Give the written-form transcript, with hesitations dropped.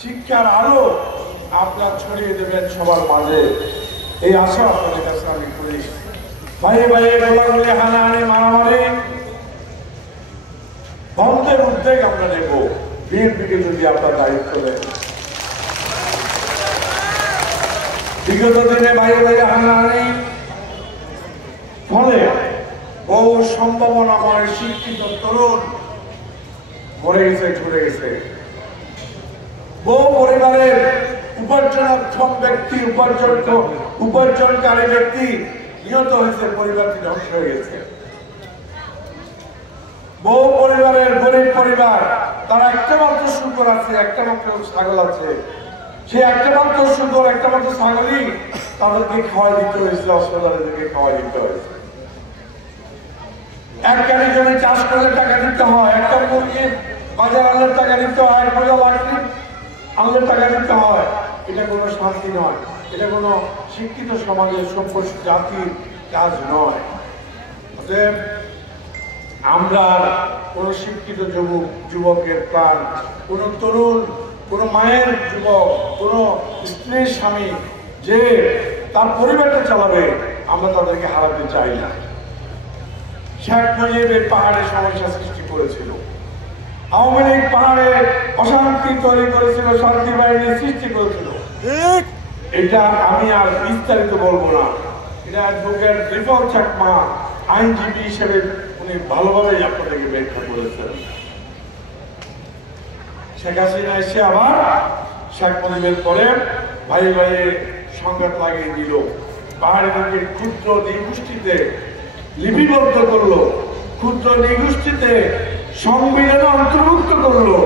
শিক্ষার আলো আপনার ছড়িয়ে দেবেন সবার মাঝে, এই আশা আপনাদের কাছে আমি করি। ভাইয়ে ভাইয়ে গোলাগুলি, হানাহানি, মারামারি বন্ধের উদ্যোগ আমরা নেব বিএনপিকে যদি আপনার দায়িত্ব দেন। বিগত দিনে ভাইয়ে ভাইয়ে হানাহানি ফলে বহু সম্ভাবনাময় শিক্ষিত তরুণ মরে গেছে, ছুটে গেছে। বহু পরিবারের উপার্জনাক্ষম ব্যক্তি, উপার্জনকারী ব্যক্তি নিহত হয়েছে, পরিবারটি ধ্বংস হয়ে গেছে। বহু পরিবারের গরিব পরিবার, তারা একটা মাত্র শুকর আছে, একটা মাত্র ছাগল আছে, সে একটা মাত্র শুকর, একটা মাত্র ছাগলই তাদেরকে খাওয়া দিতে হয়েছে, হাসপাতালে খাওয়া দিতে হয়েছে। এক গাড়ি জমি চাষ করলে টাকা দিতে হয়, একটা মুরগির বাজার আনলে টাকা দিতে হয়, এক বোঝা লাকড়ি আনলে টাকা দিতে হয়। এটা কোনো শান্তি নয়, এটা কোনো শিক্ষিত সমাজের সভ্য জাতির কাজ নয়। অতএব আমরা কোন শিক্ষিত যুবকের প্রাণ, কোন তরুণ, কোন মায়ের যুবক, কোন স্ত্রীর স্বামী যে তার পরিবারটা চালাবে, আমরা তাদেরকে হারাতে চাই না। শেখ মুজিব এই পাহাড়ে সমস্যা সৃষ্টি করেছিল, আওয়ামী লীগ পাহাড়ে অশান্তি তৈরি করেছিল, শান্তি বাহিনী সৃষ্টি করেছিল। এটা আমি আর বিস্তারিত বলবো না, এটা অ্যাডভোকেট রিফল চাকমা আইনজীবী হিসেবে উনি ভালোভাবেই আপনাদেরকে ব্যাখ্যা করেছেন। শেখ হাসিনা এসে আবার শেখ মুজিবের পরে ভাই ভাইয়ে সংঘাত লাগিয়ে দিল, পাহাড়িদেরকে ক্ষুদ্র নৃগোষ্ঠীতে লিপিবদ্ধ করলো, ক্ষুদ্র নৃগোষ্ঠীতে সংবিধানে অন্তর্ভুক্ত করলো।